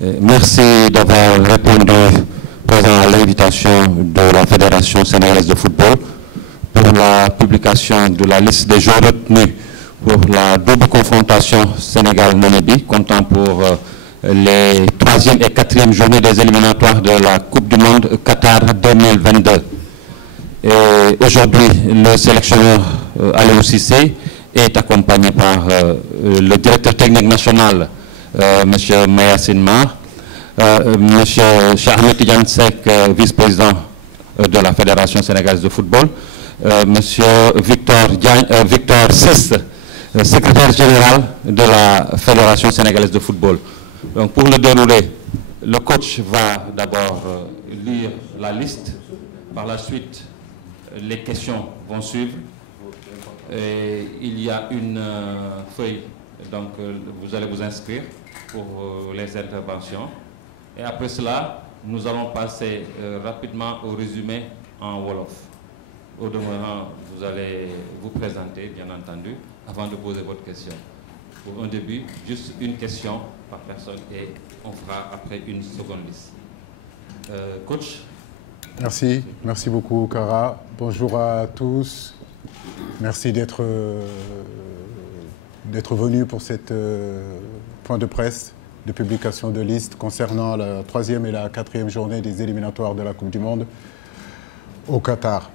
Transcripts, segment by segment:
Merci d'avoir répondu présent à l'invitation de la Fédération sénégalaise de football pour la publication de la liste des joueurs retenus pour la double confrontation Sénégal-Namibie, comptant pour les 3e et 4e journées des éliminatoires de la Coupe du Monde Qatar 2022. Aujourd'hui, le sélectionneur Aliou Cissé est accompagné par le directeur technique national, M. Mayacine Mar, M. Ahmed Tidiane Seck, vice-président de la Fédération sénégalaise de football, M. Victor Cess, secrétaire général de la Fédération sénégalaise de football. Donc pour le dérouler, le coach va d'abord lire la liste. Par la suite, les questions vont suivre. Et il y a une feuille, donc vous allez vous inscrire pour les interventions. Et après cela, nous allons passer rapidement au résumé en Wolof. Au demeurant, vous allez vous présenter, bien entendu, avant de poser votre question. Pour un début, juste une question par personne et on fera après une seconde liste. Coach. Merci beaucoup Kara. Bonjour à tous. Merci d'être venu pour cette point de presse de publication de liste concernant la 3e et la 4e journée des éliminatoires de la Coupe du Monde au Qatar.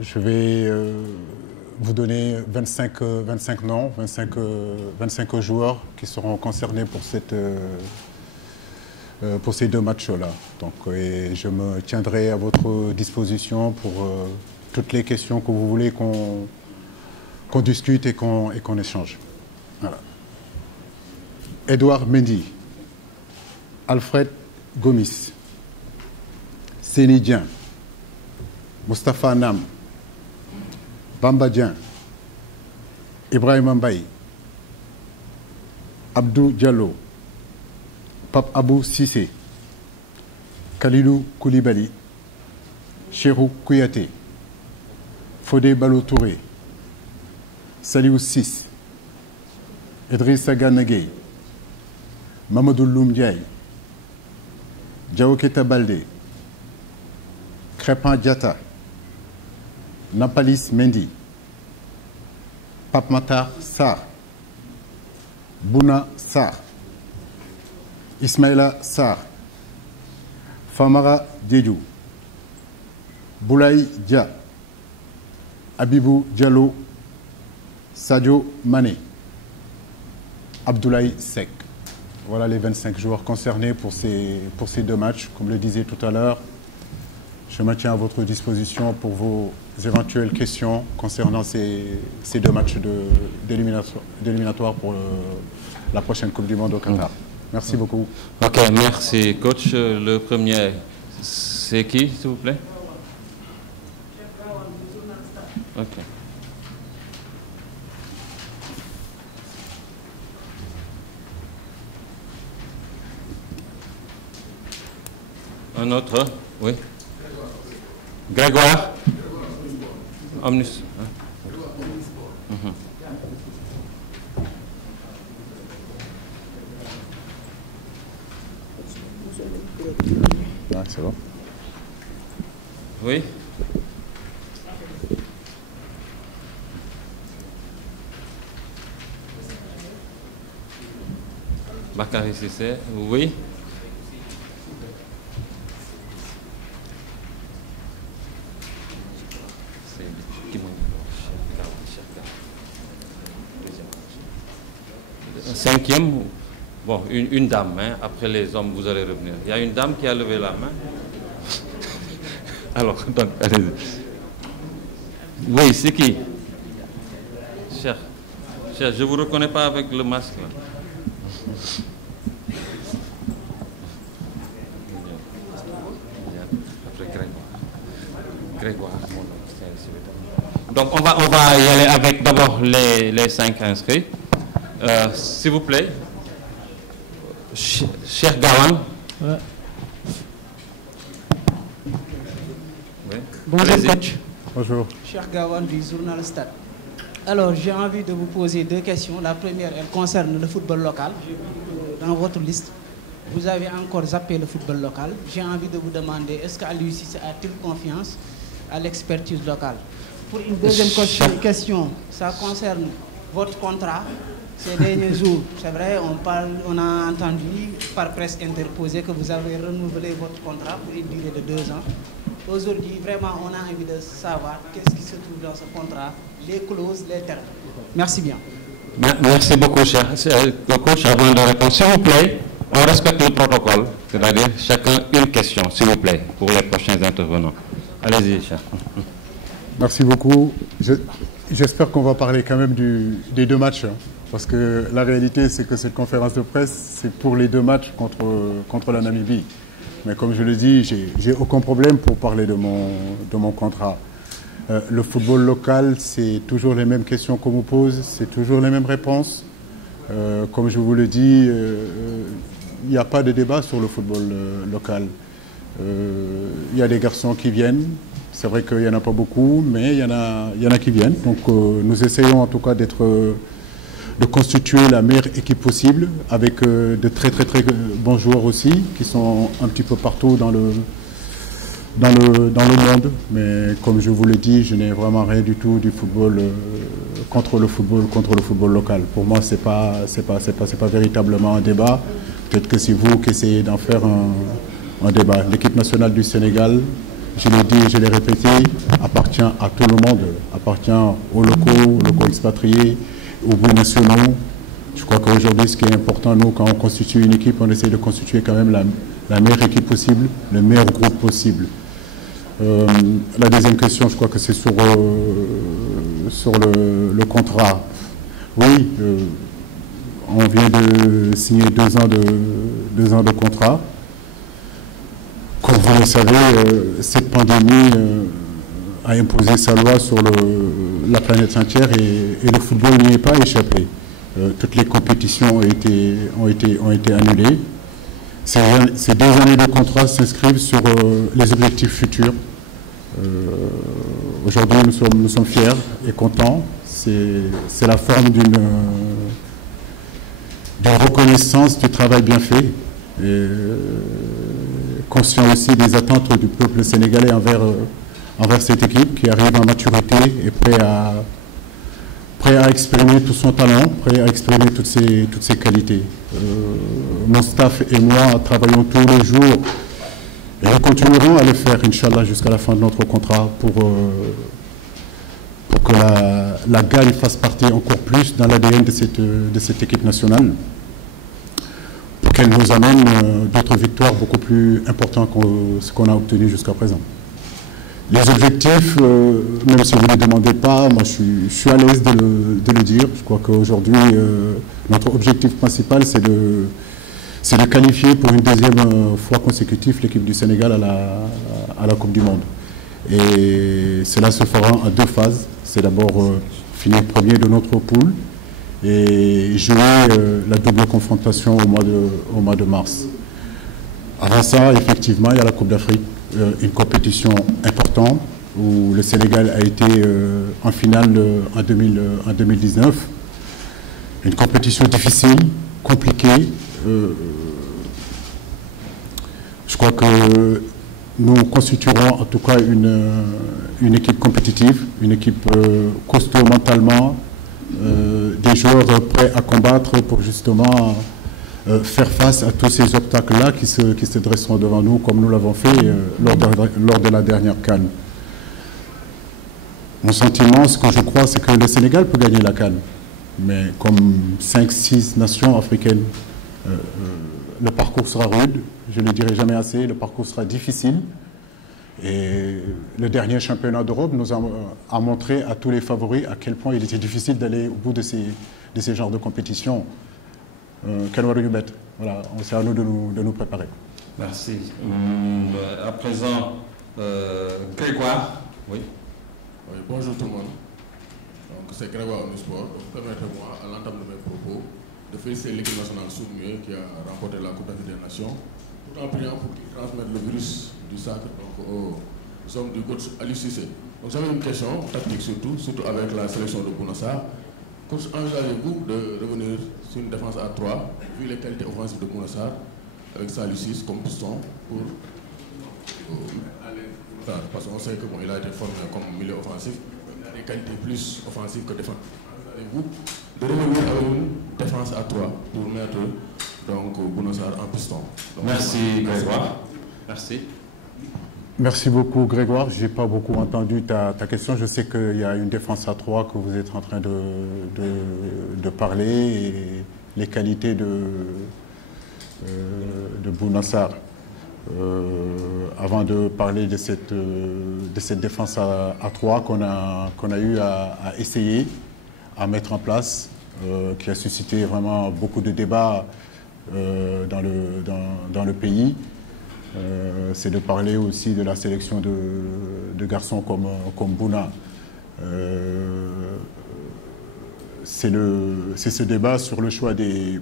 Je vais vous donner 25 noms, 25 joueurs qui seront concernés pour ces deux matchs-là. Donc, je me tiendrai à votre disposition pour toutes les questions que vous voulez qu'on discute et qu'on échange. Voilà. Edouard Mendy, Alfred Gomis, Seni Dieng, Moustapha Nam, Bamba Dieng, Ibrahim Mbaye, Abdou Diallo, Pape Abou Sissé, Kalilou Koulibaly, Cheikhou Kouyaté, Fodé Ballo-Touré, Saliou Ciss, Idrissa Gana Gueye, Mamadou Loum Ndiaye, Diao Keita Baldé, Crépin Diatta, Nampalis Mendy, Pape Matar Sarr, Bouna Sarr, Ismaïla Sarr, Famara Diédhiou, Boulaye Dia, Abibou Diallo, Sadio Mané, Abdoulaye Seck. Voilà les 25 joueurs concernés pour ces deux matchs. Comme le disais tout à l'heure, je me tiens à votre disposition pour vos éventuelles questions concernant ces deux matchs d'éliminatoire pour la prochaine Coupe du Monde au Qatar. Merci beaucoup. Ok, merci coach. Le premier, c'est qui, s'il vous plaît? Ok. Un autre, oui. Grégoire. Omnis. Ah, c'est bon. Oui. Bakary Cissé, oui. Cinquième, bon, une dame, hein. Après les hommes, vous allez revenir. Il y a une dame qui a levé la main. Alors, donc, allez-y. Oui, c'est qui? Cher, je ne vous reconnais pas avec le masque. Là. Après Grégoire. Donc, on va y aller avec d'abord les 5 inscrits. S'il vous plaît, Cheikh Gawane. Ouais. Oui. Bonjour coach. Bonjour. Cheikh Gawane du journal Stade. Alors j'ai envie de vous poser deux questions. La première, elle concerne le football local. Dans votre liste, vous avez encore zappé le football local. J'ai envie de vous demander, est-ce qu'Aliou Cissé a-t-il confiance à l'expertise locale? Pour une deuxième question, ça concerne votre contrat. Ces derniers jours, c'est vrai, on a entendu par presse interposée que vous avez renouvelé votre contrat pour une durée de 2 ans. Aujourd'hui, vraiment, on a envie de savoir qu'est-ce qui se trouve dans ce contrat, les clauses, les termes. Merci bien. Merci beaucoup, cher coach. Avant de répondre, s'il vous plaît, on respecte le protocole, c'est-à-dire chacun une question, s'il vous plaît, pour les prochains intervenants. Allez-y, cher. Merci beaucoup. J'espère qu'on va parler quand même des 2 matchs, hein, parce que la réalité, c'est que cette conférence de presse, c'est pour les 2 matchs contre la Namibie. Mais comme je le dis, j'ai aucun problème pour parler de mon contrat. Le football local, c'est toujours les mêmes questions qu'on vous pose, c'est toujours les mêmes réponses. Comme je vous le dis, il n'y a pas de débat sur le football local. Il y a des garçons qui viennent. C'est vrai qu'il n'y en a pas beaucoup, mais il y en a qui viennent. Donc nous essayons en tout cas de constituer la meilleure équipe possible avec de très bons joueurs aussi qui sont un petit peu partout dans le monde. Mais comme je vous l'ai dit, je n'ai vraiment rien du tout du football contre le football local. Pour moi, c'est pas véritablement un débat. Peut-être que c'est vous qui essayez d'en faire un débat. L'équipe nationale du Sénégal, je l'ai dit, je l'ai répété, appartient à tout le monde, appartient aux locaux expatriés, aux binationaux. Je crois qu'aujourd'hui, ce qui est important, nous, quand on constitue une équipe, on essaie de constituer quand même la meilleure équipe possible, le meilleur groupe possible. La deuxième question, je crois que c'est sur le contrat. Oui, on vient de signer 2 ans de contrat. Comme vous le savez, cette pandémie a imposé sa loi sur la planète entière et le football n'y est pas échappé. Toutes les compétitions ont été annulées. Ces 2 années de contrat s'inscrivent sur les objectifs futurs. Aujourd'hui, nous sommes fiers et contents. C'est la forme d'une reconnaissance du travail bien fait. Et, conscient aussi des attentes du peuple sénégalais envers cette équipe qui arrive en maturité et prêt à exprimer tout son talent, prêt à exprimer toutes ses qualités. Mon staff et moi travaillons tous les jours et nous continuerons à le faire, Inch'Allah, jusqu'à la fin de notre contrat pour que la gagne fasse partie encore plus dans l'ADN de cette équipe nationale, pour qu'elle nous amène d'autres victoires beaucoup plus importantes que ce qu'on a obtenu jusqu'à présent. Les objectifs, même si vous ne les demandez pas, moi je suis à l'aise de le dire. Je crois qu'aujourd'hui, notre objectif principal, c'est de qualifier pour une 2e fois consécutive l'équipe du Sénégal à la Coupe du Monde. Et cela se fera en 2 phases. C'est d'abord finir premier de notre poule et jouer la double confrontation au mois de mars. Avant ça, effectivement, il y a la Coupe d'Afrique, une compétition importante où le Sénégal a été en finale en 2019. Une compétition difficile, compliquée. Je crois que nous constituerons en tout cas une équipe compétitive, une équipe costaud mentalement, des joueurs prêts à combattre pour justement faire face à tous ces obstacles-là qui se dresseront devant nous, comme nous l'avons fait lors de la dernière CAN. Mon sentiment, ce que je crois, c'est que le Sénégal peut gagner la CAN, mais comme 5-6 nations africaines, le parcours sera rude, je ne le dirai jamais assez, le parcours sera difficile. Et le dernier championnat d'Europe nous a montré à tous les favoris à quel point il était difficile d'aller au bout de ces genres de compétitions. Voilà, c'est à nous de nous préparer. Merci. À présent, Grégoire. Oui. Oui, bonjour tout le monde. Donc c'est Grégoire Omnisport. Permettez-moi, à l'entame de mes propos, de féliciter l'équipe nationale Sourmier qui a remporté la Coupe d'Afrique des Nations, tout en priant pour qu'il transmette le virus du sacre aux hommes du coach Aliou Cissé. Donc j'avais une question tactique surtout avec la sélection de Bouna Sarr. Coach, envisagez-vous de revenir sur une défense à 3, vu les qualités offensives de Bouna Sarr, avec Salucis comme piston pour aller. Parce qu'on sait qu'il a été formé comme milieu offensif, il a des qualités plus offensives que défensives. Vous de revenir avec une défense à 3 pour mettre donc Bouna Sarr en piston. Donc, merci Grégoire. Merci. Merci beaucoup Grégoire. Je n'ai pas beaucoup entendu ta question. Je sais qu'il y a une défense à 3 que vous êtes en train de parler et les qualités de Bouna Sarr. Avant de parler de cette défense à 3 qu'on a eu à essayer, à mettre en place, qui a suscité vraiment beaucoup de débats dans le pays, c'est de parler aussi de la sélection de garçons comme Bouna. C'est ce débat sur le choix des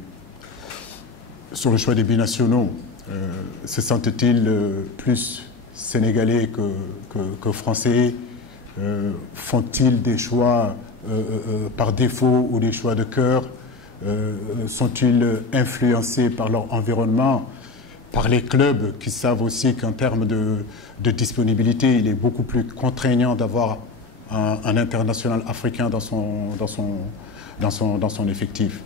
binationaux. Se sentent-ils plus sénégalais que français? Font-ils des choix par défaut ou des choix de cœur? Sont-ils influencés par leur environnement, par les clubs qui savent aussi qu'en termes de disponibilité, il est beaucoup plus contraignant d'avoir un international africain dans son effectif?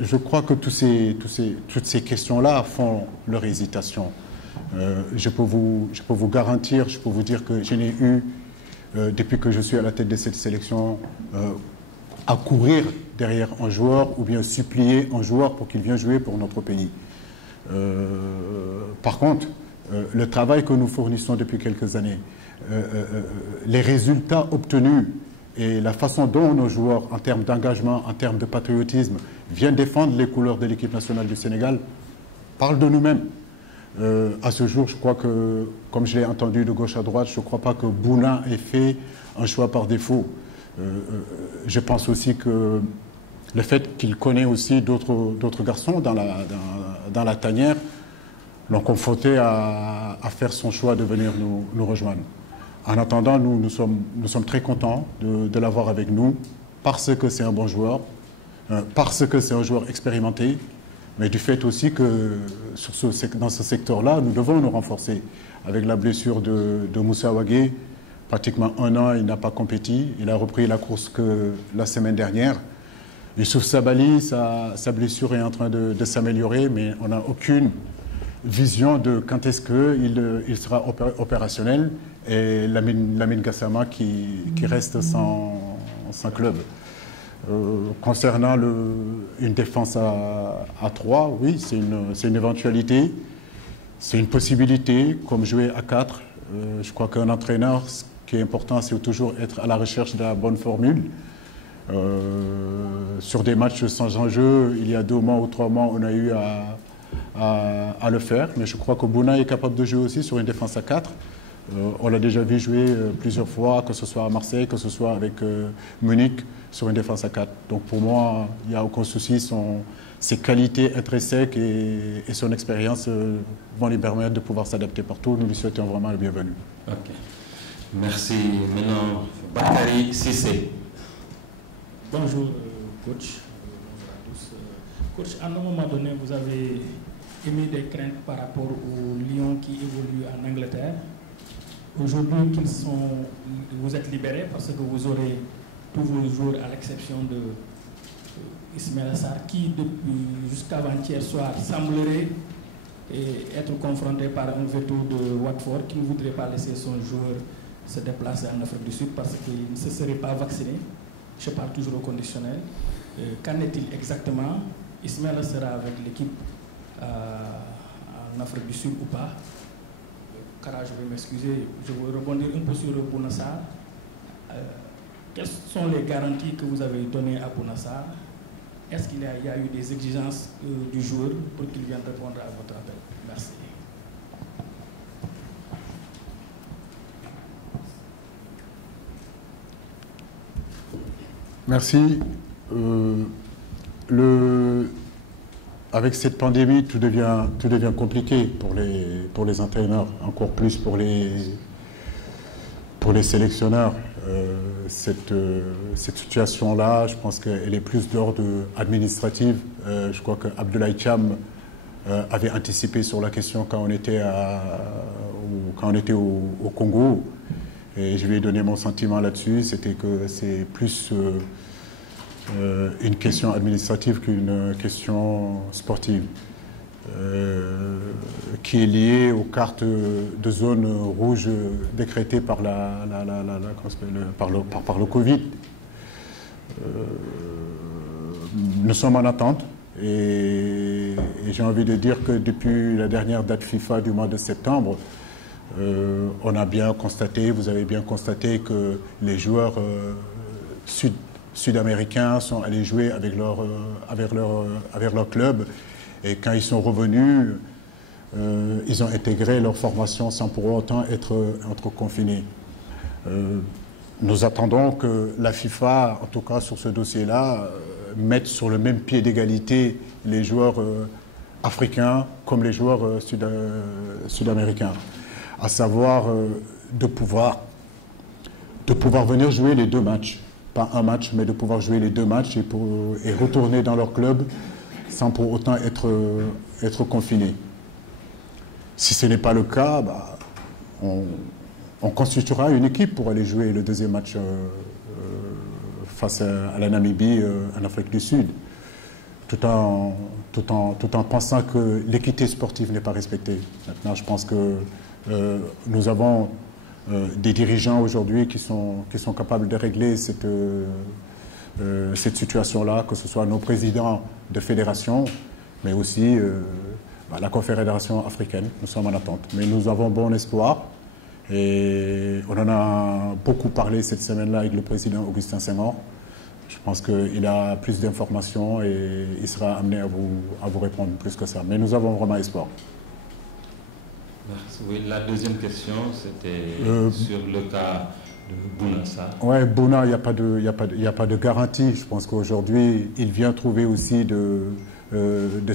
Je crois que toutes ces questions-là font leur hésitation. Je peux vous garantir, je peux vous dire que je n'ai eu, depuis que je suis à la tête de cette sélection, à courir derrière un joueur ou bien supplier un joueur pour qu'il vienne jouer pour notre pays. Par contre, le travail que nous fournissons depuis quelques années, les résultats obtenus et la façon dont nos joueurs, en termes d'engagement, en termes de patriotisme, viennent défendre les couleurs de l'équipe nationale du Sénégal, parlent de nous-mêmes. À ce jour, je crois que, comme je l'ai entendu de gauche à droite, je ne crois pas que Bouna ait fait un choix par défaut. Je pense aussi que le fait qu'il connaît aussi d'autres garçons dans la tanière l'ont confronté à faire son choix de venir nous rejoindre. En attendant, nous sommes très contents de l'avoir avec nous parce que c'est un bon joueur, parce que c'est un joueur expérimenté, mais du fait aussi que dans ce secteur-là, nous devons nous renforcer. Avec la blessure de Moussa Wagué, pratiquement 1 an, il n'a pas compéti. Il a repris la course que la semaine dernière. Youssouf Sabaly, sa blessure est en train de s'améliorer, mais on n'a aucune vision de quand est-ce qu'il sera opérationnel. Et Lamine Gassama qui reste sans club. Concernant une défense à 3, oui, c'est une éventualité, c'est une possibilité, comme jouer à 4. Je crois qu'un entraîneur, ce qui est important, c'est toujours être à la recherche de la bonne formule. Sur des matchs sans enjeu, il y a 2 mois ou 3 mois, on a eu à le faire, mais je crois que Bouna est capable de jouer aussi sur une défense à 4. On l'a déjà vu jouer plusieurs fois, que ce soit à Marseille, que ce soit avec Munich, sur une défense à 4. Donc pour moi, il n'y a aucun souci. Ses qualités intrinsèques et son expérience vont lui permettre de pouvoir s'adapter partout. Nous lui souhaitons vraiment le bienvenu. Ok. Merci. Maintenant, Bakary Cissé. Bonjour, coach. Bonjour à tous. Coach, à un moment donné, vous avez émis des craintes par rapport aux Lions qui évoluent en Angleterre. Aujourd'hui, vous êtes libérés parce que vous aurez tous vos joueurs à l'exception de Ismaïla Sarr qui, jusqu'à avant-hier soir, semblerait être confronté par un veto de Watford qui ne voudrait pas laisser son joueur se déplacer en Afrique du Sud parce qu'il ne se serait pas vacciné. Je parle toujours au conditionnel. Qu'en est-il exactement? Ismaïla sera avec l'équipe en Afrique du Sud ou pas? Kara, je vais m'excuser, je veux rebondir un peu sur Bouna Sarr. Quelles sont les garanties que vous avez données à Bouna Sarr? Est-ce qu'il y a eu des exigences du joueur pour qu'il vienne répondre à votre appel? Merci. Merci. Avec cette pandémie, tout devient compliqué pour les entraîneurs, encore plus pour les sélectionneurs. Cette situation-là, je pense qu'elle est plus d'ordre administratif. Je crois que Abdoulaye Thiam avait anticipé sur la question quand on était, au Congo. Et je lui ai donné mon sentiment là-dessus, c'était que c'est plus une question administrative qu'une question sportive, qui est liée aux cartes de zone rouge décrétées par le Covid. Nous sommes en attente et j'ai envie de dire que depuis la dernière date FIFA du mois de septembre, on a bien constaté, vous avez bien constaté que les joueurs sud-américains sont allés jouer avec leur club, et quand ils sont revenus, ils ont intégré leur formation sans pour autant être confinés. Nous attendons que la FIFA, en tout cas sur ce dossier-là, mette sur le même pied d'égalité les joueurs africains comme les joueurs sud-américains. À savoir de pouvoir venir jouer les 2 matchs. Pas un match, mais de pouvoir jouer les 2 matchs et retourner dans leur club sans pour autant être confinés. Si ce n'est pas le cas, on constituera une équipe pour aller jouer le 2e match face à la Namibie en Afrique du Sud, tout en pensant que l'équité sportive n'est pas respectée. Maintenant, je pense que nous avons des dirigeants aujourd'hui qui sont capables de régler cette situation-là, que ce soit nos présidents de fédération, mais aussi la Confédération africaine. Nous sommes en attente. Mais nous avons bon espoir. Et on en a beaucoup parlé cette semaine-là avec le président Augustin Senghor. Je pense qu'il a plus d'informations et il sera amené à vous répondre plus que ça. Mais nous avons vraiment espoir. Merci. Oui, la deuxième question, c'était sur le cas de Bouna Sarr. Oui, Bouna, il n'y a pas de garantie. Je pense qu'aujourd'hui, il vient trouver aussi de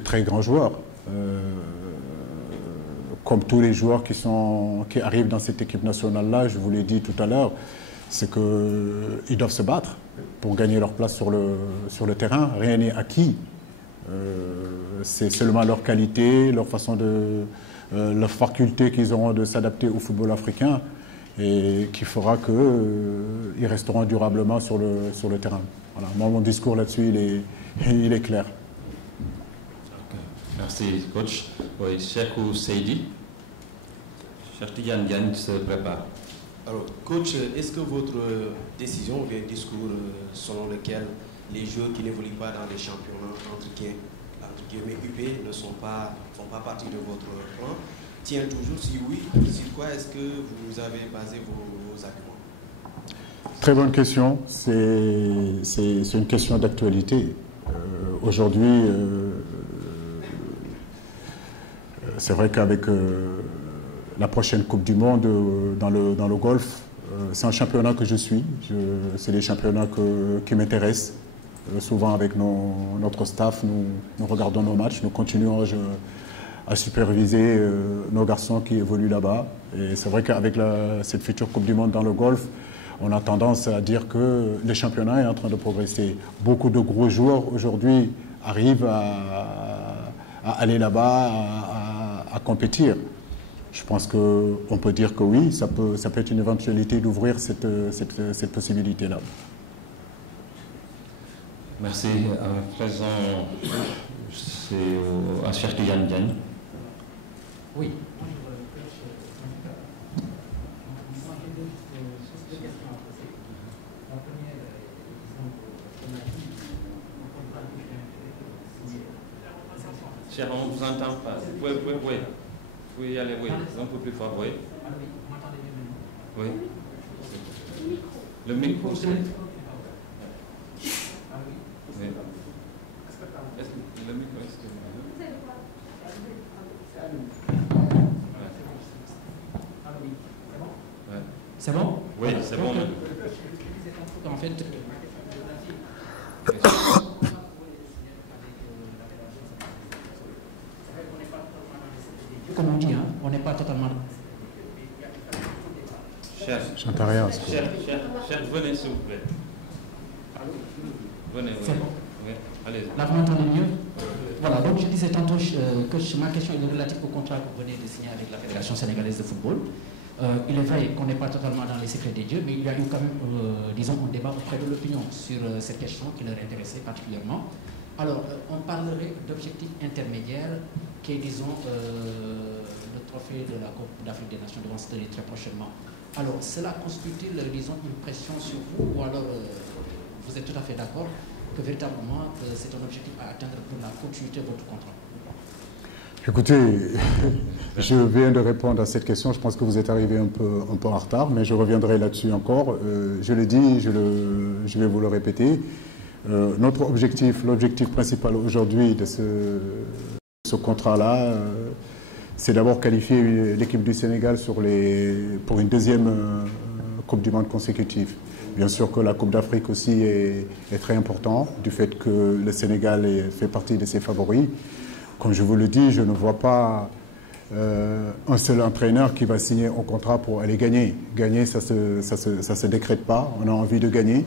très grands joueurs. Comme tous les joueurs qui arrivent dans cette équipe nationale-là, je vous l'ai dit tout à l'heure, c'est qu'ils doivent se battre pour gagner leur place sur le terrain. Rien n'est acquis. C'est seulement leur qualité, leur façon leur faculté qu'ils auront de s'adapter au football africain et qui fera qu'ils resteront durablement sur le terrain. Voilà. Moi, mon discours là-dessus, il est clair. Merci, coach. Oui, Cheikh Seydi. Cheikh Tidiane Diagne se prépare. Alors, coach, est-ce que votre décision ou un discours selon lequel les joueurs qui n'évoluent pas dans les championnats entre guillemets UP ne sont pas partie de votre plan tient toujours? Si oui, sur quoi est-ce que vous avez basé vos arguments? Très bonne question. C'est une question d'actualité. Aujourd'hui, c'est vrai qu'avec la prochaine Coupe du Monde dans le golf, c'est un championnat que je suis. C'est des championnats qui m'intéressent. Souvent avec notre staff, nous regardons nos matchs, nous continuons à superviser nos garçons qui évoluent là-bas. Et c'est vrai qu'avec cette future Coupe du Monde dans le golf, on a tendance à dire que le championnat est en train de progresser. Beaucoup de gros joueurs aujourd'hui arrivent à aller là-bas, à compétir. Je pense qu'on peut dire que oui, ça peut être une éventualité d'ouvrir cette possibilité-là. Merci. À présent, c'est à Cheikh Tidiane Diagne. Oui. Cher, on ne vous entend pas. Oui. Vous pouvez y aller, oui. Un peu plus fort, oui. Oui. Le micro, c'est... Oui. Est-ce que le micro est... C'est bon? Oui, c'est bon. En fait... Comme on dit, hein, on n'est pas totalement... Cher, j'entends rien. Cher, venez s'il vous plaît. Venez, C'est bon. Oui, allez. Là, vous m'entendez mieux? Voilà, donc je disais tantôt coach, ma question est relative au contrat que vous venez de signer avec la Fédération sénégalaise de football. Il est vrai qu'on n'est pas totalement dans les secrets des dieux, mais il y a eu quand même, disons, un débat auprès de l'opinion sur cette question qui leur intéressait particulièrement. Alors, on parlerait d'objectifs intermédiaires qui est, disons, le trophée de la Coupe d'Afrique des Nations devant se tenir très prochainement. Alors, cela constitue-t-il, disons, une pression sur vous, ou alors vous êtes tout à fait d'accord que véritablement c'est un objectif à atteindre pour la continuité de votre contrat? Écoutez, je viens de répondre à cette question. Je pense que vous êtes arrivé un peu en retard, mais je reviendrai là-dessus encore. Je l'ai dit, je vais vous le répéter. Notre objectif, l'objectif principal aujourd'hui de ce contrat-là, c'est d'abord qualifier l'équipe du Sénégal pour une deuxième Coupe du Monde consécutive. Bien sûr que la Coupe d'Afrique aussi est très importante, du fait que le Sénégal fait partie de ses favoris. Comme je vous le dis, je ne vois pas un seul entraîneur qui va signer un contrat pour aller gagner. Gagner, ça se décrète pas. On a envie de gagner.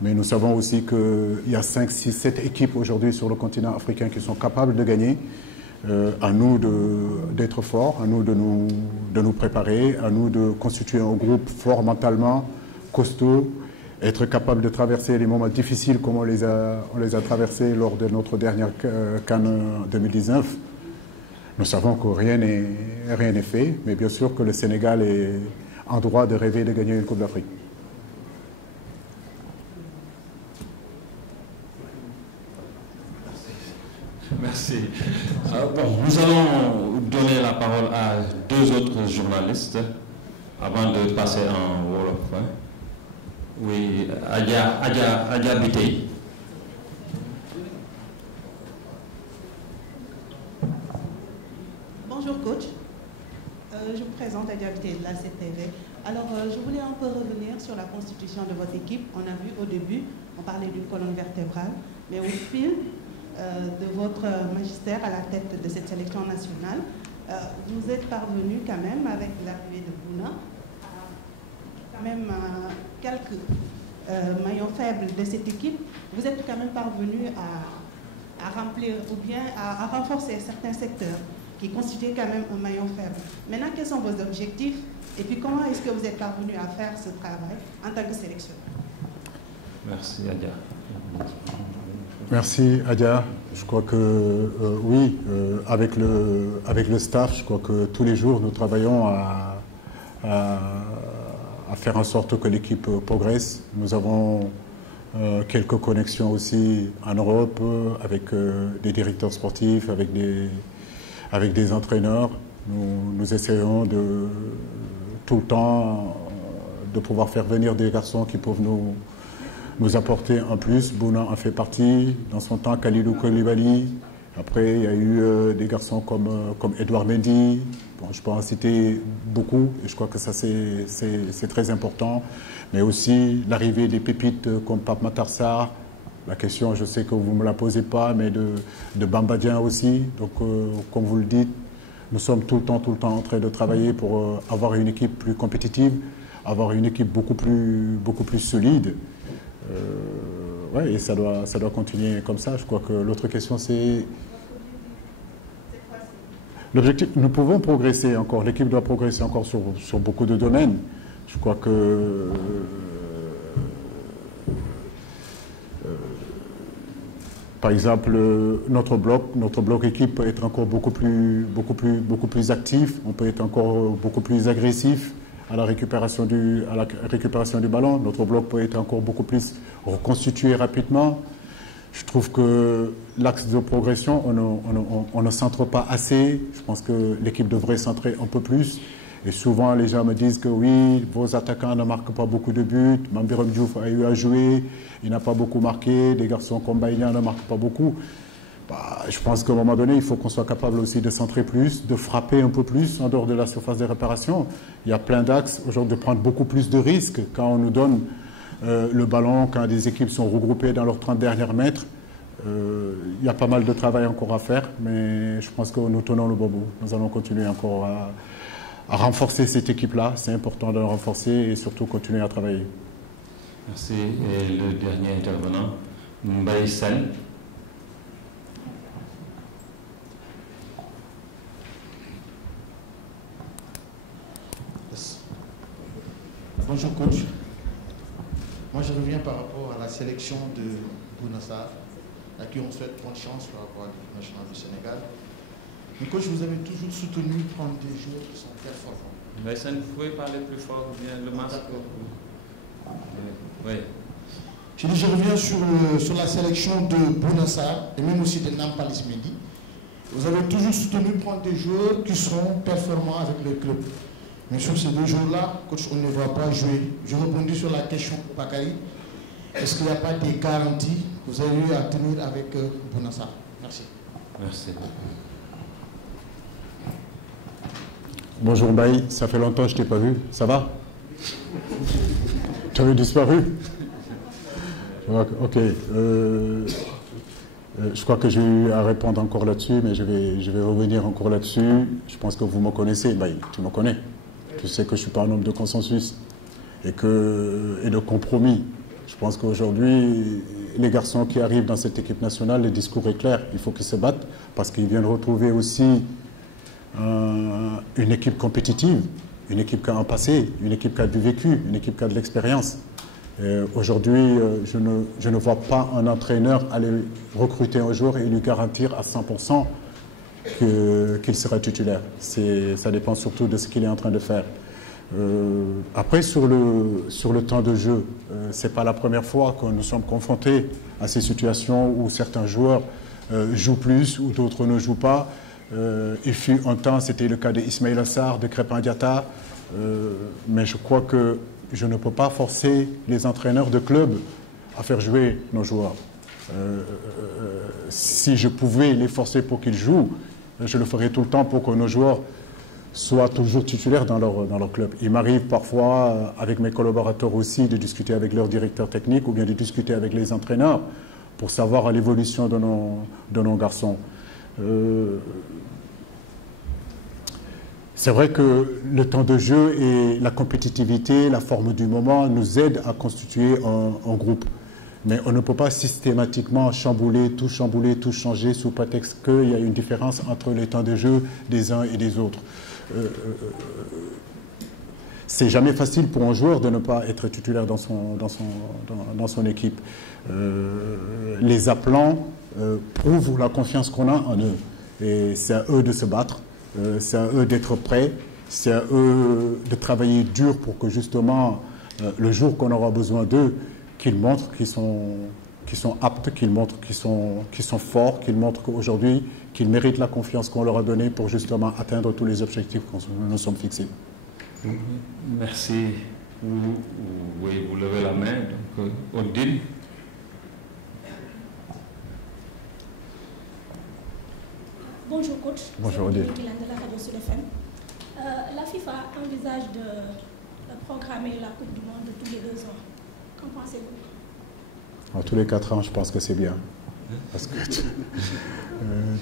Mais nous savons aussi qu'il y a 5, 6, 7 équipes aujourd'hui sur le continent africain qui sont capables de gagner. À nous d'être forts, à nous de nous préparer, à nous de constituer un groupe fort mentalement, costaud, être capable de traverser les moments difficiles comme on les a traversés lors de notre dernière CAN 2019. Nous savons que rien n'est fait, mais bien sûr que le Sénégal est en droit de rêver de gagner une Coupe d'Afrique. Merci. Bon, nous allons donner la parole à 2 autres journalistes avant de passer en Wolof. Oui, Adja Bitey. Bonjour coach, je vous présente Adja Bitey de la CTV. Alors je voulais un peu revenir sur la constitution de votre équipe. On a vu au début, on parlait d'une colonne vertébrale, mais au fil de votre magistère à la tête de cette sélection nationale, vous êtes parvenu quand même, avec l'arrivée de Bouna, quand même quelques maillons faibles de cette équipe, vous êtes quand même parvenu à remplir ou bien à renforcer certains secteurs qui constituaient quand même un maillon faible. Maintenant, quels sont vos objectifs et puis comment est-ce que vous êtes parvenu à faire ce travail en tant que sélectionneur? Merci Adja. Merci Adja. Je crois que oui, avec le staff, je crois que tous les jours nous travaillons à faire en sorte que l'équipe progresse. Nous avons quelques connexions aussi en Europe avec des directeurs sportifs, avec des entraîneurs. Nous essayons tout le temps de pouvoir faire venir des garçons qui peuvent nous apporter en plus. Bouna en fait partie. Dans son temps, Kalidou Koulibaly. Après, il y a eu des garçons comme Edouard Mendy. Bon, je peux en citer beaucoup. Et je crois que ça, c'est très important. Mais aussi l'arrivée des pépites comme Pape Matar Sarr. La question, je sais que vous ne me la posez pas, mais de Bamba Dieng aussi. Donc, comme vous le dites, nous sommes tout le temps en train de travailler pour avoir une équipe plus compétitive, avoir une équipe beaucoup plus solide. Ouais, et ça doit continuer comme ça. Je crois que l'autre question, c'est l'objectif. Nous pouvons progresser encore. L'équipe doit progresser encore sur beaucoup de domaines. Je crois que par exemple, notre bloc équipe peut être encore beaucoup plus actif. On peut être encore beaucoup plus agressif à la récupération du ballon. Notre bloc peut être encore beaucoup plus reconstitué rapidement. Je trouve que l'axe de progression, on ne centre pas assez. Je pense que l'équipe devrait centrer un peu plus. Et souvent, les gens me disent que oui, vos attaquants ne marquent pas beaucoup de buts. Mambiram Diouf a eu à jouer, il n'a pas beaucoup marqué. Des garçons comme Baïnia ne marquent pas beaucoup. Je pense qu'à un moment donné, il faut qu'on soit capable aussi de centrer plus, de frapper un peu plus en dehors de la surface de réparation. Il y a plein d'axes aujourd'hui de prendre beaucoup plus de risques quand on nous donne le ballon, quand des équipes sont regroupées dans leurs 30 derniers mètres. Il y a pas mal de travail encore à faire, mais je pense que nous tenons le bon bout. Nous allons continuer encore à renforcer cette équipe-là. C'est important de la renforcer et surtout continuer à travailler. Merci. Et le dernier intervenant, Mbaye Sène. Bonjour coach. Moi je reviens par rapport à la sélection de Bouna Sarr, à qui on souhaite bonne chance par rapport à l'équipe nationale du Sénégal. Mais coach, vous avez toujours soutenu prendre des joueurs qui sont performants. Mais ça, vous pouvez parler plus fort, bien le masque. Oui. Je reviens sur la sélection de Bouna Sarr et même aussi de Nampalys Mendy. Vous avez toujours soutenu prendre des joueurs qui seront performants avec le club. Mais sur ces 2 jours-là, coach, on ne va pas jouer. Je rebondis sur la question de Bakary. Est-ce qu'il n'y a pas des garanties que vous avez eu à tenir avec Bouna Sarr? Merci. Merci. Bonjour Baï, ça fait longtemps que je ne t'ai pas vu. Ça va? Tu avais disparu? Ok. Je crois que j'ai eu à répondre encore là-dessus, mais je vais revenir encore là-dessus. Je pense que vous me connaissez. Baï, tu me connais. Tu sais que je ne suis pas un homme de consensus et de compromis. Je pense qu'aujourd'hui, les garçons qui arrivent dans cette équipe nationale, le discours est clair. Il faut qu'ils se battent parce qu'ils viennent retrouver aussi une équipe compétitive, une équipe qui a un passé, une équipe qui a du vécu, une équipe qui a de l'expérience. Aujourd'hui, je ne vois pas un entraîneur aller recruter un joueur et lui garantir à 100% qu'il sera titulaire. Ça dépend surtout de ce qu'il est en train de faire. Après, sur le temps de jeu, ce n'est pas la première fois que nous sommes confrontés à ces situations où certains joueurs jouent plus ou d'autres ne jouent pas. Il fut un temps, c'était le cas d'Ismaïla Sarr, de Crépin Diatta, mais je crois que je ne peux pas forcer les entraîneurs de club à faire jouer nos joueurs. Si je pouvais les forcer pour qu'ils jouent, je le ferais tout le temps pour que nos joueurs soient toujours titulaires dans leur club. Il m'arrive parfois, avec mes collaborateurs aussi, de discuter avec leur directeur technique ou bien de discuter avec les entraîneurs pour savoir l'évolution de nos garçons. C'est vrai que le temps de jeu et la compétitivité, la forme du moment nous aident à constituer un groupe. Mais on ne peut pas systématiquement chambouler, tout changer sous prétexte qu'il y a une différence entre les temps de jeu des uns et des autres. C'est jamais facile pour un joueur de ne pas être titulaire dans son équipe. Les appelants prouvent la confiance qu'on a en eux. Et c'est à eux de se battre, c'est à eux d'être prêts, c'est à eux de travailler dur pour que justement, le jour qu'on aura besoin d'eux, qu'ils montrent qu'ils sont aptes, qu'ils montrent qu'ils sont forts, qu'ils montrent qu'aujourd'hui, qu'ils méritent la confiance qu'on leur a donnée pour justement atteindre tous les objectifs que nous nous sommes fixés. Merci. Vous levez la main. Donc, Odile. Bonjour coach. Bonjour Odile. La FIFA envisage de programmer la Coupe du Monde tous les 2 ans. Qu'en pensez-vous? Tous les 4 ans, je pense que c'est bien. Parce que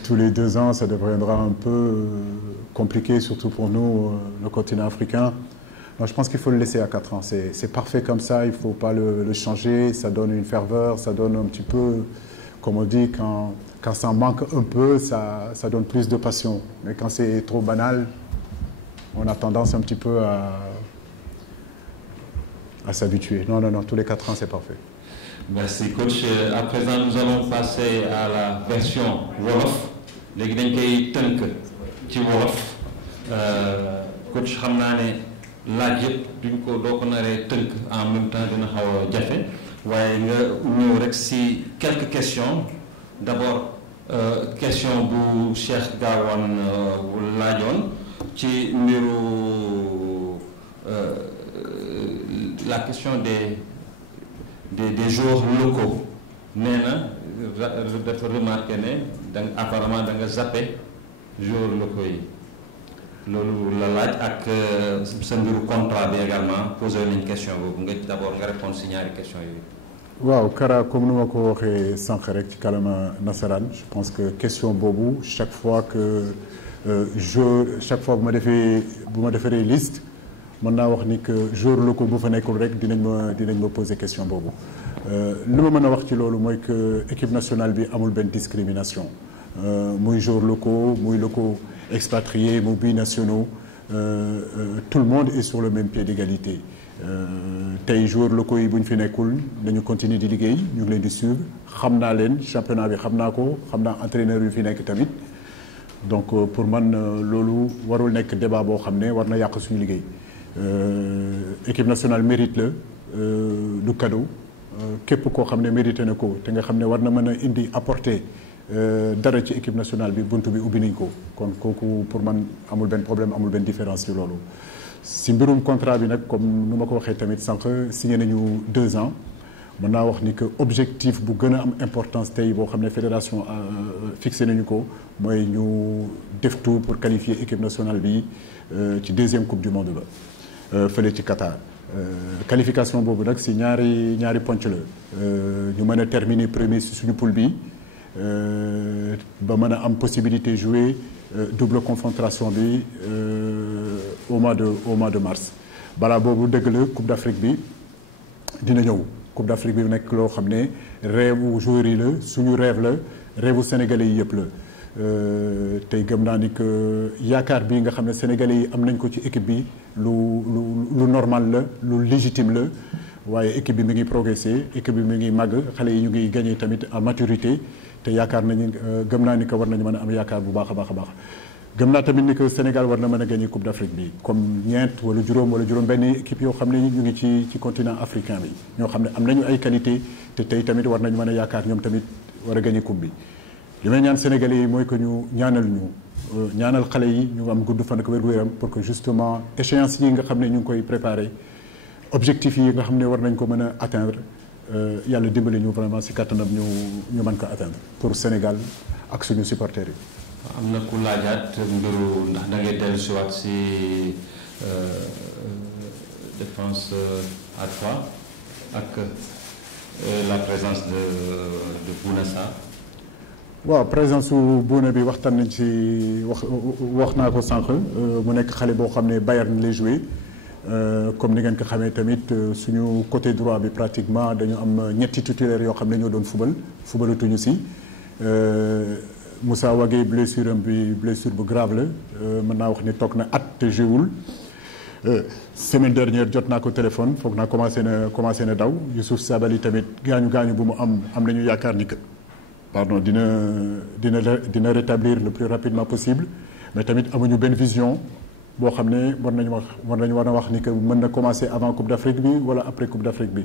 tous les 2 ans, ça deviendra un peu compliqué, surtout pour nous, le continent africain. Moi, je pense qu'il faut le laisser à 4 ans. C'est parfait comme ça, il ne faut pas le changer. Ça donne une ferveur, ça donne un petit peu, comme on dit, quand ça manque un peu, ça donne plus de passion. Mais quand c'est trop banal, on a tendance un petit peu à s'habituer. Non, tous les 4 ans, c'est parfait. Merci, coach. À présent, nous allons passer à la version Wolof. Les Gnenkei Tunk, qui Wolof. Coach, je sais laaj yëpp duñ ko doo ko naree tënk en même temps dina xaw a jafe waaye nga ñëw rek si quelques questions d'abord question bu Cheikh Gawane laajoon ci mbiru la question des joueurs locaux nee na dafa remarqué ne apparemment da nga zappé joueurs locaux yi loolu la laaj ak sa mbiru contrat bi également posé nañ question boobu nga d'abord nga répondre si ñaari question yooyu. waaw Kara comme ni ma ko waxee sànq rek ci kalama nasaraan je pense que question boobu chaque fois que bu ma defee liste mën naa wax ni que joueur locaux bu fa nekkul rek dinañ ma poser question boobu li ma mën a wax ci loolu mooy que équipe nationale bi amul benn discrimination muy joueurs locaux muy locaux expatriés, muy binationaux, tout le monde est sur le même pied d'égalité. tey joueurs locaux yi bu ñu fi nekkul dañu continuer di liggéey ñu ngi leen di suivre xam naa leen championnat bi xam naa ko xam naa entraîneur yu fi nekk tamit donc pour man loolu warul nekk débat boo xam ne war na yàq suñu liggéey équipe nationale mérite la du cadeau képp koo xam ne mérité na ko te nga xam ne war na mën a indi apporter dara ci équipe nationale bi buntu bi ubbi nañ ko kon kooku pour man amul benn problème amul benn différence ci loolu. si mbirum contrat bi nag comme nu ma ko waxee tamit sànq signé nañu 2 ans mën naa wax ni que objectif bu gën a am importance tey boo xam ne fédération fixé nañu ko mooy ñu def tout pour qualifier équipe nationale bi ci 2e coupe du monde ba fële ci Qatar. Qualification boobu nag si ñaari ponc la ñu mën a terminer premier si suñu poule bi ba mën a am possibilité jouer double confrontation bi au mois de mars balaa boobu dëgg la Coupe d'Afrique bi dina ñëw Coupe d'Afrique bi nekk loo xam ne rêve joueurs yi la suñu rêve la rêve sénégalais yi yëpp la tey gëm naa ni que yaakaar bi nga xam ne sénégalais yi am nañ ko ci équipe bi lu normal la lu légitime la waaye équipe bi mi ngi progressé équipe bi mi ngi màgg xale yi ñu ngi gagné tamit en maturité te yaakaar nañu gëm naa ni que war nañu mën a am yaakaar bu baax a baax a baax gëm naa tamit ni que Sénégal war na mën a gagné Coupe d'Afrique bi comme ñeent wala juróom benn équipe yoo xam ne ñu ngi ci continent africain bi ñoo xam ne am nañu ay qualité te tey tamit war nañu mën a yaakaar ñoom tamit war a gagné coupe bi li may ñaan Sénégalais yi mooy que ñu ñaanal xale yi ñu am gudd fan ak wér-gu-yaram pour que justement échéance yi nga xam ne ñu ngi koy préparé objectif yi nga xam ne war nañ ko mën a atteindre yàlla dimbali ñu vraiment si kattanam ñu mën ko atteindre pour Sénégal ak suñu supporters yi. am na ku laajaat mbiru ndax da ngay dellu si waat si défense à 3 ak la présence de Bouna Sarr. waaw présence su Bouna bi waxtaan nañ ci wax naa ko sànq mu nekk xale boo xam ne Bayern lay joué comme ni ngeen ko xamee tamit suñu côté droit bi pratiquement dañu am ñetti titulaires yoo xam ne ñoo doon fubalatuñu si Moussa Wagué blessure bu grave la mën naa wax ni toog na at te jouwul semaine dernière jot naa ko téléphone foog naa commencé na daw Youssouf Sabaly tamit gaañu bu mu am nañu yaakaar ni que pardon dina rétablir le plus rapidement possible mais tamit amuñu benn vision boo xam ne war a wax ni que mën na commencer avant Coupe d'Afrique bi wala après Coupe d'Afrique bi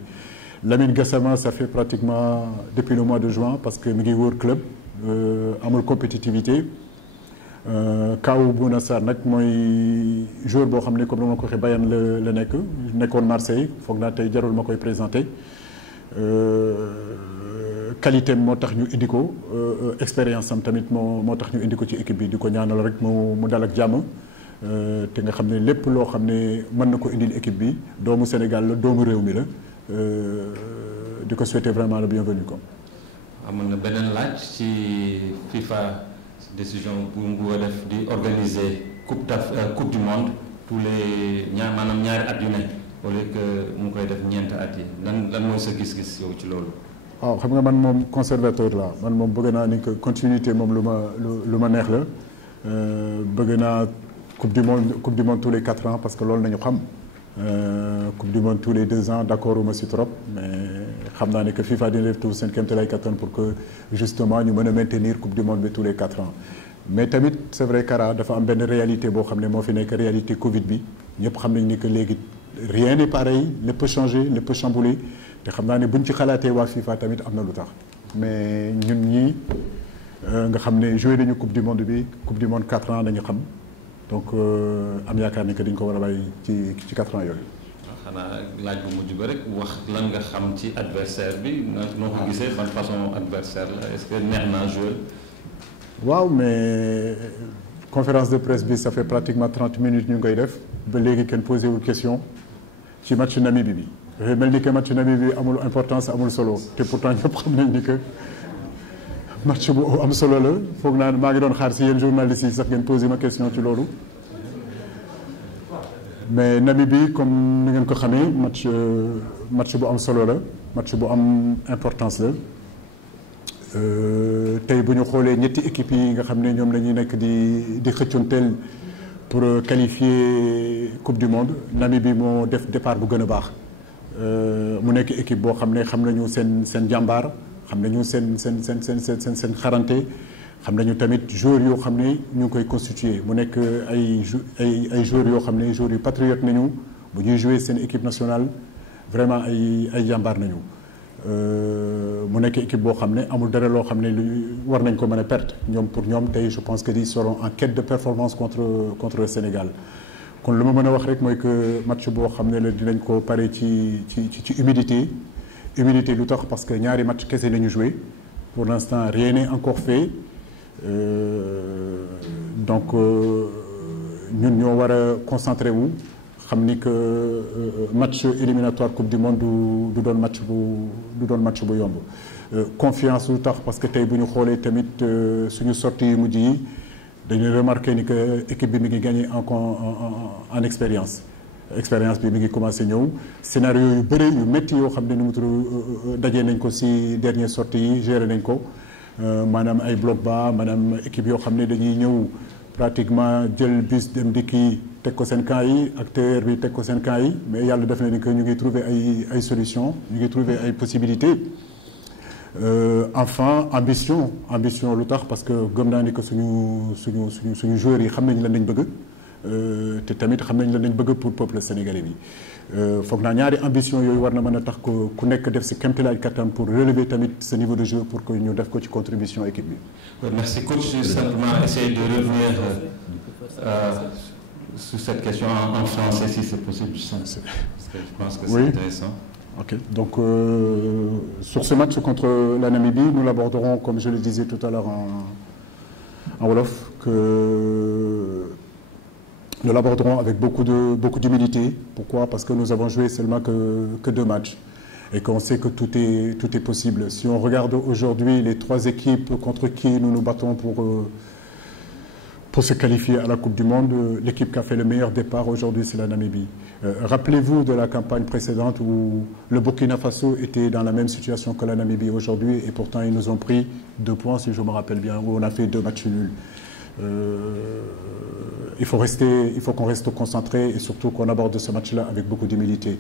Lamine Gassama ça fait pratiquement depuis le mois de juin parce que mi ngi wër club amul compétitivité Kaaw Bouna Sarr nag mooy joueur boo xam ne comme dama ko waxee Bayern la nekkoon Marseille foog naa tey jarul ma koy présenter qualité moo tax ñu indi ko expérience am tamit moo tax ñu indi ko ci équipe bi di ko ñaanal rek mu dal ak jàmm te nga xam ne lépp loo xam ne mën na ko indil équipe bi doomu Sénégal la doomu réew mi la di ko souhaiter vraiment le bienvenu ko. amoon na beneen laaj ci FIFA décision bu mu def di organiser coupe du monde tous les ñaari at yu ne au lieu que mu koy def ñeenti at yi lan mooy sa gis-gis yow ci loolu. waaw xam nga man moom conservateur la man moom bëgg naa ni que continuité moom lu ma neex la bëgg naa coupe du monde tous les 4 ans parce que loolu nañu xam coupe du monde tous les 2 ans d'accord uma si trop mais xam naa ne que FIFA dina def tout seen kéemtalaay kattan pour que justement ñu mën a maintenir coupe du monde bi tous les 4 ans mais tamit c'est vrai Kara dafa am benn réalité boo xam ne moo fi nekk réalité Covid bi ñëpp xam nañ ni que léegi rien n'est pareil lépp changé lépp chamboulé te xam naa ne buñ ci xalaatee waa FIFA tamit am na lu tax mais ñun ñii nga xam ne joué nañu coupe du monde 4 ans dañu xam donc am yaakaar ni que dañ ko war a bàyyi ci 4 ans yooyu. xanaa laaj bu mujj ba rek wax lan nga xam ci adversaire bi noo ko gisee ban façon adversaire la est-ce que neex naa jouer. waaw mais conférence de presse bi ça fait pratiquement 30 minutes ñu ngi koy def ba léegi kenn posé wul question ci match Namibie bi. dafay mel ni que match Namibie bi amul importance amul solo te pourtant ñëpp xam nañ ni que match bu am solo la foog naa maa ngi doon xaar si yéen journalistes yi sax ngeen posé ma question ci loolu mais Namibie comme ni ngeen ko xamee match bu am solo la match bu am importance la tey bu ñu xoolee ñetti équipes yi nga xam ne ñoom la ñuy nekk di xëccoonteel pour qualifier Coupe du Monde Namibie moo def départ bu gën a baax mu nekk équipe boo xam ne xam nañu seen jàmbaar xam nañu seen xarante xam nañu tamit joueurs yoo xam ne ñu ngi koy constituer mu nekk ay joueurs yoo xam ne joueurs yu patriote nañu bu ñuy jouer seen équipe nationale vraiment ay jàmbaar nañu mu nekk équipe boo xam ne amul dara loo xam ne lu war nañ ko mën a perte ñoom pour ñoom tey je pense que ils seront en quête de performance contre le Sénégal kon lu ma mën a wax rek mooy que match boo xam ne la dinañ ko pare ci humilité lu tax parce que ñaari match kese la ñu joué pour l'instant rien n'est encore fait donc ñun ñoo war a concentré wu xam ni que match éliminatoire Coupe du Monde du doon match bu yomb confiance lu tax parce que tey bu ñu xoolee tamit suñu sortie yu mujj yi dañuy remarqué ni que équipe bi mi ngi gagné en expérience bi mi ngi commencé ñëw scénario yu bëri yu métti yoo xam ne nu mu tudd dajee nañ ko si dernière sortie yi géré nañ ko maanaam ay bloc bas maanaam équipe yoo xam ne dañuy ñëw pratiquement jël bus dem dikki teg ko seen camp yi acteur bi teg ko seen camp yi mais yàlla def na ni que ñu ngi trouver ay solutions ñu ngi trouver ay possibilités enfin ambition lu tax parce que gëm naa ni que suñu joueurs yi xam nañ lan lañ bëgg te tamit xam nañ lan lañ bëgg pour peuple sénégalais bi foog naa ñaari ambition yooyu war na mën a tax ko ku nekk def si kéemtalaay kattan pour relever tamit ce niveau de jeu pour que ñu def ko ci contribution équipe bi. Merci coach. Je vais simplement essayer de revenir sur cette question en français si c'est possible. Parce que je pense que c'est intéressant. Ok, donc sur ce match contre la Namibie, nous l'aborderons, comme je le disais tout à l'heure en Wolof, que nous l'aborderons avec beaucoup d'humilité. Pourquoi? Parce que nous avons joué seulement que 2 matchs et qu'on sait que tout est possible. Si on regarde aujourd'hui les 3 équipes contre qui nous nous battons pour se qualifier à la Coupe du Monde, l'équipe qui a fait le meilleur départ aujourd'hui, c'est la Namibie. Rappelez-vous de la campagne précédente où le Burkina Faso était dans la même situation que la Namibie aujourd'hui et pourtant ils nous ont pris 2 points, si je me rappelle bien, où on a fait 2 matchs nuls. Il faut qu'on reste concentré et surtout qu'on aborde ce match-là avec beaucoup d'humilité.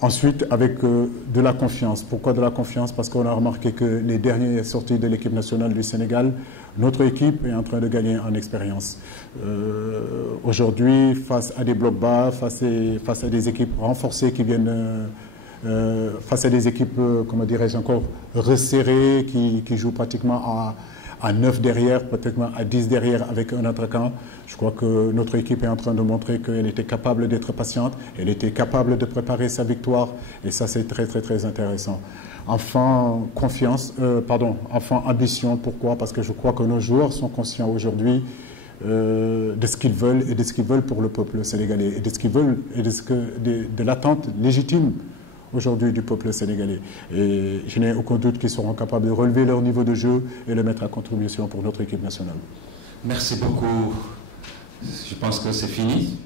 Ensuite, avec de la confiance. Pourquoi de la confiance? Parce qu'on a remarqué que les dernières sorties de l'équipe nationale du Sénégal, notre équipe est en train de gagner en expérience. Aujourd'hui, face à des blocs bas, face à des équipes renforcées qui viennent, face à des équipes, comment dirais-je encore, resserrées, qui jouent pratiquement à 9 derrière, peut-être à 10 derrière avec un attaquant. Je crois que notre équipe est en train de montrer qu'elle était capable d'être patiente, elle était capable de préparer sa victoire et ça c'est très très très intéressant. Enfin, enfin ambition. Pourquoi? Parce que je crois que nos joueurs sont conscients aujourd'hui de ce qu'ils veulent et de ce qu'ils veulent pour le peuple sénégalais et de ce qu'ils veulent et de l'attente légitime aujourd'hui du peuple sénégalais. Et je n'ai aucun doute qu'ils seront capables de relever leur niveau de jeu et le mettre à contribution pour notre équipe nationale. Merci beaucoup. Je pense que c'est fini.